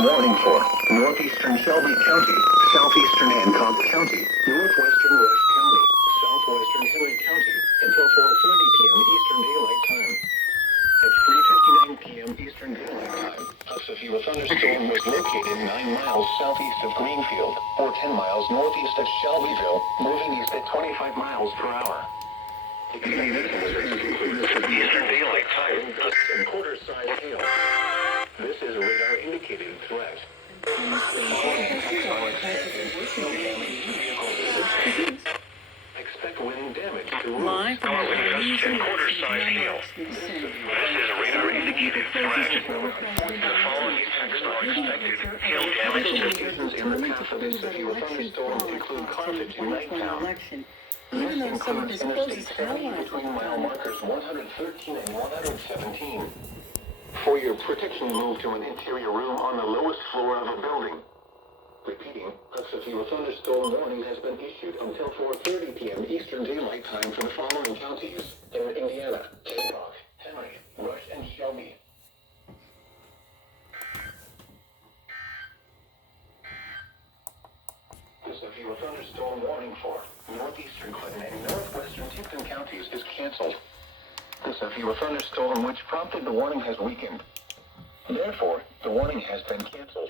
thunderstorm warning for northeastern Shelby County, southeastern Hancock County, northwestern Rush County, southwestern Henry County, until 4:30 p.m. Eastern Daylight Time. At 3:59 p.m. Eastern Daylight Time, a severe thunderstorm was located 9 miles southeast of Greenfield, or 10 miles northeast of Shelbyville, moving east at 25 miles per hour. Eastern Daylight Time, gusts and quarter-size hail. This is a radar-indicated threat. Expect wind damage to roofs, gusts and quarter-size hail. This is a radar-indicated threat. The following effects are expected. Hail damage locations in the path of this severe thunderstorm include Carthage and Nighttown. This includes Interstate 70 between mile markers 113 and 117. For your protection, move to an interior room on the lowest floor of a building. Repeating, a severe thunderstorm warning has been issued until 4:30 p.m. Eastern Daylight Time for the following counties in Indiana: Hancock, Henry, Rush, and Shelby. The severe thunderstorm warning for northeastern Clinton and northwestern Tipton counties is canceled. The severe thunderstorm which prompted the warning has weakened. Therefore, the warning has been canceled.